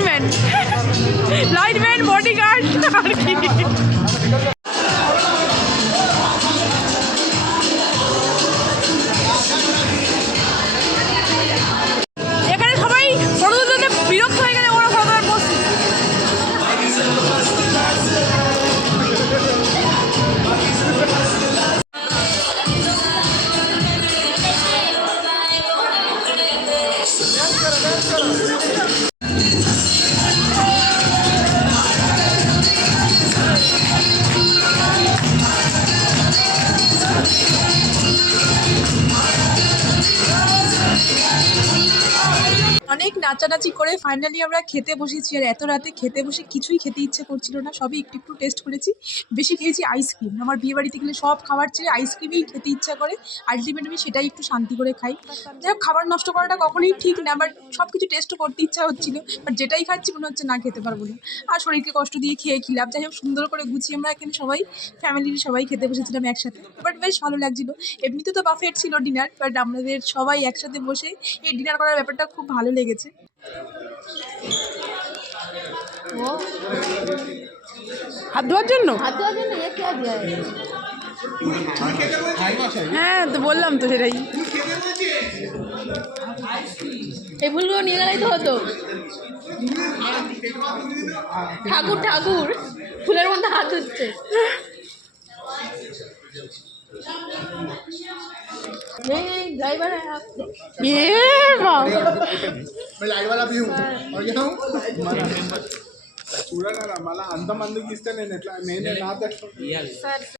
Lineman lineman bodyguard আর কি। এখানে সবাই ফটো তুলতে বিরক্ত হয়ে গেলে ওরা ফটো তোলার পোস্ট। অনেক নাচানাচি করে ফাইনালি আমরা খেতে বসেছি। আর এত রাতে খেতে বসে কিছুই খেতে ইচ্ছে করছিল না, সবই একটু একটু টেস্ট করেছি। বেশি খেয়েছি আইসক্রিম। আমার বিয়ে বাড়িতে গেলে সব খাবার ছেড়ে আইসক্রিমই খেতে ইচ্ছা করে। আলটিমেট আমি সেটাই একটু শান্তি করে খাই। যাই হোক, খাবার নষ্ট করাটা কখনোই ঠিক না, বাট সব কিছু টেস্টও করতে ইচ্ছা হচ্ছিল, বাট যেটাই খাচ্ছি মনে হচ্ছে না খেতে পারবো না, আর শরীরকে কষ্ট দিয়ে খেয়ে খিলাম। যাই হোক, সুন্দর করে গুছিয়ে আমরা এখানে সবাই ফ্যামিলির সবাই খেতে বসেছিলাম একসাথে, বাট বেশ ভালো লাগছিলো। এমনিতে তো বাফেট ছিল ডিনার, বাট আমাদের সবাই একসাথে বসে এই ডিনার করার ব্যাপারটা খুব ভালো লেগেছে। হাত ধোয়ার জন্য হ্যাঁ, তো বললাম তো সেটাই। এই ফুলগুলো নিয়ে গেলেই তো হতো। ঠাকুর ঠাকুর ফুলের মধ্যে হাত ধুচ্ছে। ड्राइवर है आप? ये वाह, मैं लाइट वाला भी हूँ और क्या हूँ చూడనా మళ్ళీ అంతమందికి ఇస్తే నేను ఎట్లా నేను నా